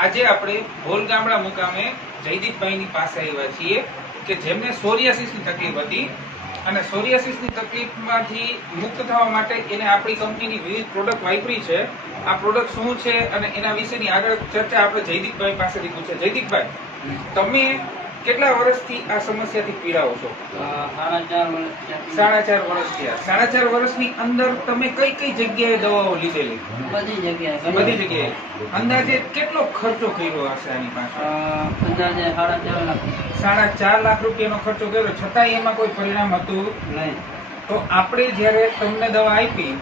આજે આપણે ભોલ ગામડા મુકામે જયદીપભાઈની પાસે આવ્યા છીએ કે જેમને સોરિયાસિસની તકલીફ હતી અને સોરિયાસિસની તકલીફમાંથી મુક્ત થવા માટે એને આપણી કંપનીની વિવિધ પ્રોડક્ટ વાપરી છે. આ પ્રોડક્ટ શું છે અને એના વિશેની આગળ ચર્ચા આપણે જયદીપભાઈ પાસેથી પૂછે. જયદીપભાઈ, તમે કેટલા વર્ષથી આ સમસ્યાથી પીડાઓ છો? 4.5 વર્ષ થયા. 4.5 વર્ષની અંદર તમે કઈ કઈ જગ્યાએ દવાઓ લીધેલી? બધી જગ્યાએ. અંદાજે કેટલો ખર્ચો કર્યો હશે આની પાછળ? અંદાજે 4.5 લાખ. 4.5 લાખ રૂપિયાનો ખર્ચો કર્યો, છતાંય એમાં કોઈ પરિણામ હતું નહીં. તો આપણે જયારે તમને દવા આપી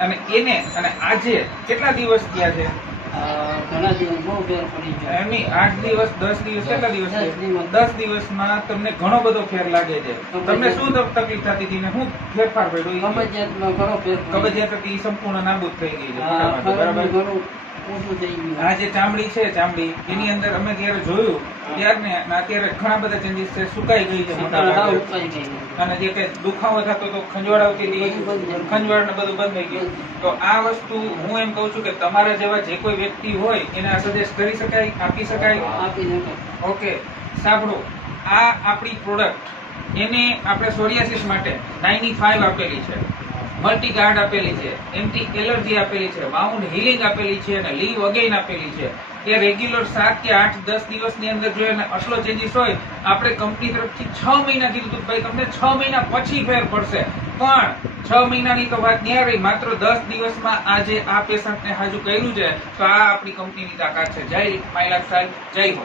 અને એને અને આજે કેટલા દિવસ થયા છે? ઘણા દિવસ બહુ ફેર પડી ગયો. એમની 8 દિવસ 10 દિવસ કેટલા દિવસ? 10 દિવસમાં તમને ઘણો બધો ફેર લાગે છે. તમને શું તકલીફ થતી હતી ને શું ફેરફાર પડ્યો? કબજિયાતમાં ઘણો ફેર. કબજિયાત હતી, સંપૂર્ણ નાબૂદ થઈ ગઈ છે. બરાબર. આ જે ચામડી છે, ચામડી એની અંદર અમે જયારે જોયું ત્યારને અત્યારે ઘણા બધા ચેન્જીસ છે. સુકાઈ ગઈ છે મોટા ભાગે. અને જે કઈ દુખાવો થતો તો ખંજવાળ આવતી હતી, ખંજવાળ ને બધું બંધ થઈ ગયું. તો આ વસ્તુ હું એમ કઉ છું કે તમારા જેવા જે કોઈ વ્યક્તિ હોય એને આ સજેસ્ટ કરી શકાય, આપી શકાય. ઓકે, સાંભળો, આ આપણી પ્રોડક્ટ એને આપણે સોરિયાસિસ માટે 95 આપેલી છે, મલ્ટી ગાર્ડ આપેલી છે, એન્ટી એલર્જી આપેલી છે, વાઉન્ડ હીલિંગ આપેલી છે અને લીવ અગેઇન આપેલી છે. એ રેગ્યુલર 7 કે 8 10 દિવસની અંદર જો એને અસલો ચેન્જીસ હોય, આપણે કંપની તરફથી 6 મહિના કીધું હતું ભાઈ તમને 6 મહિના પછી ફેર પડશે, પણ 6 મહિનાની તો વાત ન્યા રહી. માત્ર 10 દિવસમાં આજે આ પેશન્ટને હાજુ કર્યું છે. તો આ આપણી કંપનીની તાકાત છે. જય માય લાઈફ સ્ટાઈલ, જય હો.